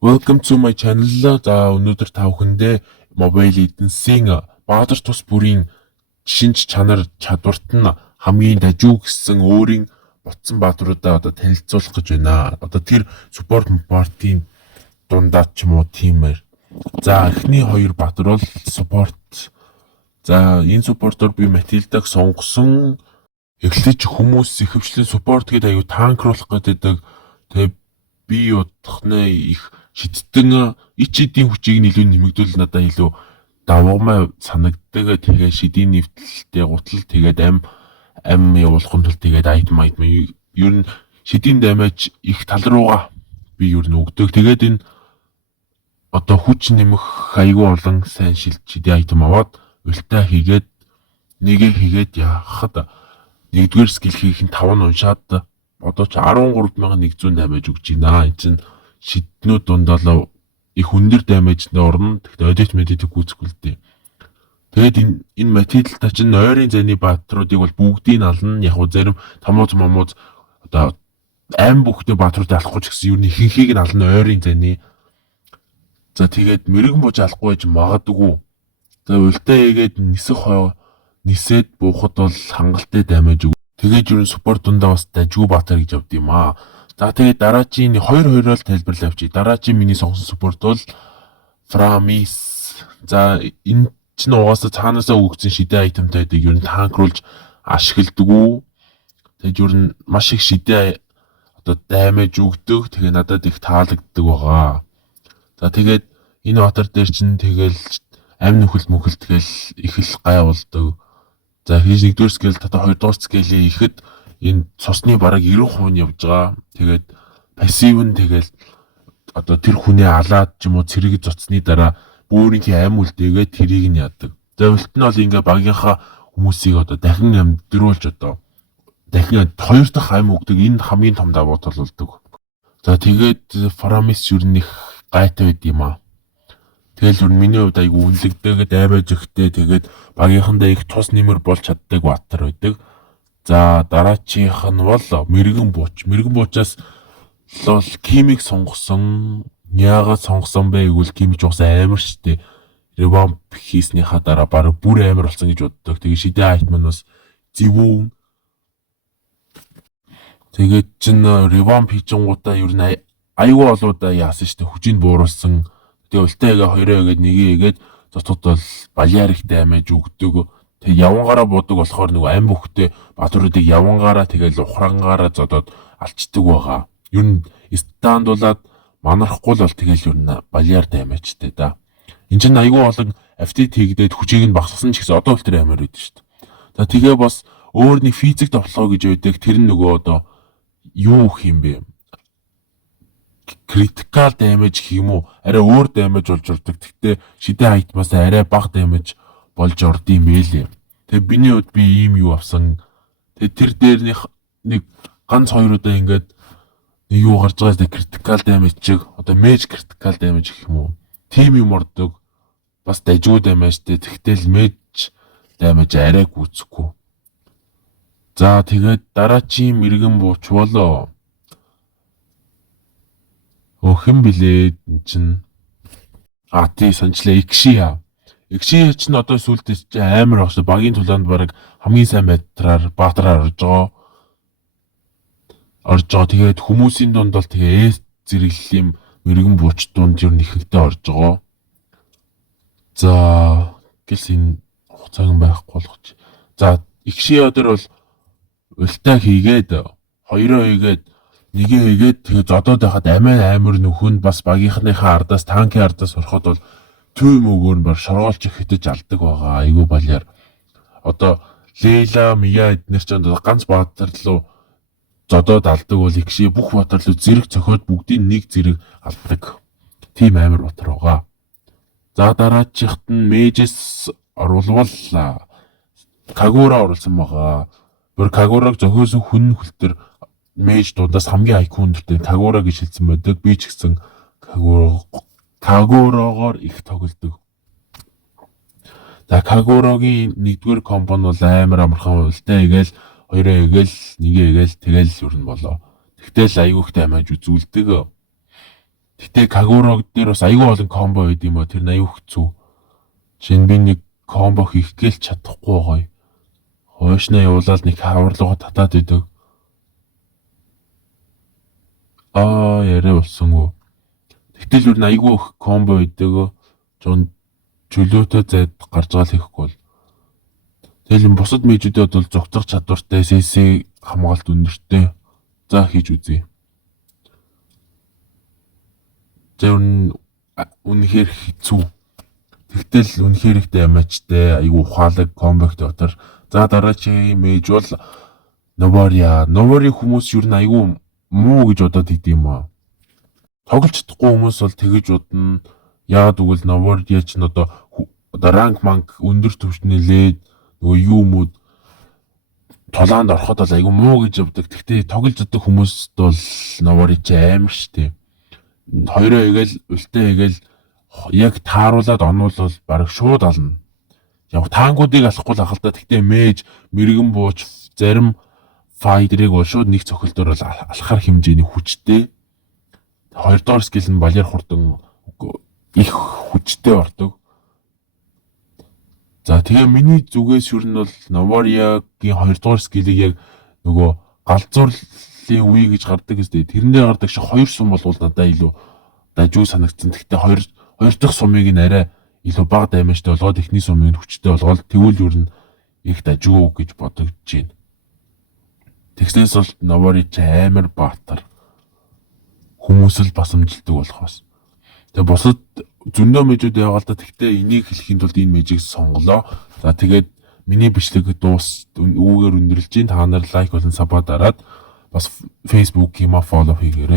Welcome to my channel. За өнөөдөр та бүхэндээ Mobile Legends-ийн Баатар тус бүрийн шинж чанар чадварт нь хамгийн дажгүй гэсэн өөрийн ботсон баатаруудаа одоо танилцуулах гэж байна. Одоо тэр support part-ийн дундаа ч юм уу тиймэр. За эхний хоёр баатар бол support. За энэ support-оор би Matilda-г сонгосон. Эхлэж хүмүүс ихэвчлэн support гэдэг аюу танкруулах гэдэг. Тэгээ би удахнаа их шидтэн ичидийн хүчийг илүү нэмэгдүүл надад илүү давгамай санагддаг. Тэгээ шидийн нэвтэлтэй гутал тэгээд ам явуулахын тулд тэгээд айтм ер нь шидийн дамаж их тал руугаа би ер нь өгдөг. Тэгээд энэ одоо хүч нэмэх аягүй олон сайн шидийн айтм аваад ултаа хийгээд нэгээ хийгээд яхад нэгдүгээр скил хийх нь 5 нь уншаад одоо ч 13,100 дамаж өгч байна. Энэ чинь шиднүүд дундаа их өндөр дамажтай орно. Тэгэхдээ одит медитик гүйцэхгүй л дээ. Тэгээд энэ Matilda чинь ойрын зайны баатруудыг бол бүгдийг ална. Яг уу зарим томооз момооз одоо ам бүхтэй баатруудыг алахгүй ч гэсэн юу ихэнхийг нь ална ойрын зайны. За тэгээд мэрэгэн бууж алахгүй байж магадгүй. За ултаа игээд нисээд буухад бол хангалттай дамаж өг. Тэгээд ер нь support дундаа бас дажгүй баатар гэж авд юм аа. За тэгээд дараачийн 2-2-оор тайлбарлаа авчи. Дараачийн миний сонгосон support бол Framis. За энэ чинь угаасаа цаанаасаа өгсөн шидэ айтемтай гэдэг ер нь танкруулж ашигладаг. Тэгээд ер нь маш их шидэ одоо даймаж өгдөг. Тэгээ надад их таалагддаг байгаа. За тэгээд энэ баатар дээр чинь тэгэл амь нөхөлт мөхөлт тэгэл их л гай болдог. За хийж нэгдүгээр скейл тата хоёрдугаар скейлээ ихэд энэ цусны бараг 90% нь явж байгаа. Тэгээд пассив нь тэгэл одоо тэр хүнээ алаад ч юм уу цэрэг зоцсны дараа бүрийнхээ ам үлдээгээд тэрийг нь яадаг. За улт нь бол ингээ багийнхаа хүмүүсийг одоо дахин амьдруулж одоо дахин хоёр дахь ам өгдөг. Энэ хамгийн том давуу тал болдог. За тэгээд Framis ер нь их гайтай байд юм аа. Тэгэл ер нь миний хувьд айгу үнэлэгдээд аймаж ихтэй тэгээд багийнхандаа их тус нэмэр болж чаддаг баатар байдаг. За дараачих нь бол мэрэгэн бууч. Мэрэгэн буучаас л Кимиг сонгосон. Яагаад сонгосон бэ гэвэл Кимич бас амар штэ. Revamp хийснийхаа дараа баг бүр амар болсон гэж боддог. Тэгээд шидэ айт маань бас зэвүүн. Тэгээд чин Revamp хийчихгуудаа ер нь айгүй олоодаа яасан штэ. Хүчинд бууруулсан. Тэгээ ултаагаа хоёроо игээд нэгээ игээд зотод бол балиар их даймаж өгдөг. Тэг явангаараа буудаг болохоор нөгөө ам бүхтэй баатаруудыг явангаараа тэгэл ухрангаараа зодоод алчдаг байгаа. Ер нь стандуулаад манарахгүй л бол тэгэл ер нь балиар даймажтай да. Энд чинь айгүй олон автит хийгдээд хүчийг нь багасгасан ч гэсэн одоо л тэр амар байдаг шүү дээ. За тэгээ бас өөрний физик тоглоо гэж байдаг. Тэр нь нөгөө одоо юу гэх юм бэ? Critical damage гэх юм уу? Арай өөр damage болж ордог. Гэхдээ шидэ айтмаас арай бага damage болж ордсон юм ээ. Тэгээ биний хувьд би ийм юу авсан. Тэгээ тэр дээр нэг ганц хоёр удаа ингээд нэг юу гарч байгаа critical damage чиг одоо mage critical damage гэх юм уу? Тим юм ордог. Бас дажгүй damage дээ. Тэгтэл mage damage арай гүйцэхгүй. За тэгээд дараачийн мэрэгэн бууч болоо. Хэн блээ чинь тий санчлаа Икшия. Икшия чинь одоо сүлдээс чи амар багш багийн тулаанд бараг хамгийн сайн баатраар орж байгаа. Тэгээд хүмүүсийн дунд бол тэгээ зэрэглэлийн мэрэгэн бууч дунд ер нь ихэнхдээ орж байгаа. За гэлс энэ хугацааг байхгүй болгоч. За Икшия дээр бол ултаа хийгээд хоёроо хийгээд нэгээ хийгээд тэгээ зодоод байхад амар нөхөнд бас багийнхныхаа ардаас танкийн ардаас ороход бол төв мөгөөр нь бар шоргоолч их хитэж алдаг байгаа. Айгу балиар. Одоо Лейла, Мия эднэр ч ганц баатар руу зодоод алдаг бол Икши бүх баатар руу зэрэг цохиод бүгдийн нэг зэрэг алдаг. Тим амар баатар байгаа. За дараачихт нь Мэжэс оруулвал Кагура оруулсан байгаа. Бүр Кагураг зохиосон хүн хөлтөр Мэж дудаас хамгийн IQ өндөртэй Кагура гэж хэлсэн байдаг. Би ч гэсэн Кагурагаар их тоглодог. За Кагурагийн нэгдүгээр комбо нь бол амар амархан ултаа игээл хоёроо игээл нэгээ игээл тэгэл ер нь болоо. Тэгтэл аюу их даймаж үзүүлдэг. Гэтэ Kagura дээр бас аюул олон комбо байд юм а. Тэр нь аюу хэцүү. Жишээ нь би нэг комбо хийх гээл чадахгүй гоё. Хойшноо явуулаад нэг хавар руугаа татаад идэг. Яриа болсон уу. Тэгтэл юу аюу их комбо идэг. Жон чөлөөтэй зайд гарч байгаа л хийхгүй бол. Тэгэл бусад мэйжүүдэд бол зогцох чадвартай CC хамгаалт өндөртэй. За хийж үзье. Тэр үнэхээр хэцүү. Тэгтэл үнэхээр ихтэй амжтай аюу ухаалаг комбо дотор. За дараагийн мэйж бол Novaria. Novaria хүмүүс юу аюу муу гэж бодоод идэв юм аа. Тоглож чадахгүй хүмүүс бол тэгэж бодно. Яагаад гэвэл Novaria ч одоо ранк манк өндөр түвшнд нэлээд нөгөө юу мод толоонд ороход бол аюу муу гэж явдаг. Тэгтээ тоглож чаддаг хүмүүст бол Novaria ч амар штэ. Хоёроо игээл үлтээ игээл яг тааруулаад онуулбал бараг шууд ална. Яг таангуудыг алахгүй л ахалта. Тэгтээ мэж мэрэгэн бууч зарим файдерыг бол шууд нэг цохилдоор бол алхах хэмжээний хүчтэй. Хоёрдугаар скил нь балер хурдан их хүчтэй ордог. За тэгээ миний зүгээс юу нь бол Novaria-гийн хоёрдугаар скиллийг яг нөгөө галзуурлын үе гэж гардаг гэжтэй. Тэрнээ гардаг шиг хоёр сум болвол надад илүү дажгүй санагдсан. Гэхдээ хоёр дахь сумыг нь арай илүү бага даймажтай болгоод эхний сумыг нь хүчтэй болгоод тэгвэл юу нь их дажгүй гэж бодогдож байна. Тэгснээс бол Novaria ч амар баатар. Хүмүүс л басамжилдаг болохоос. Тэгээ бусад зөндөө мэжүүд яваал та. Тэгтээ энийг хэлэхийн тулд энэ мэжийг сонголоо. За тэгээд миний бичлэг үүгээр өндөрлж гин. Та нар лайк болон сабаа дараад бас Facebook-ийг follow хийгээрэй.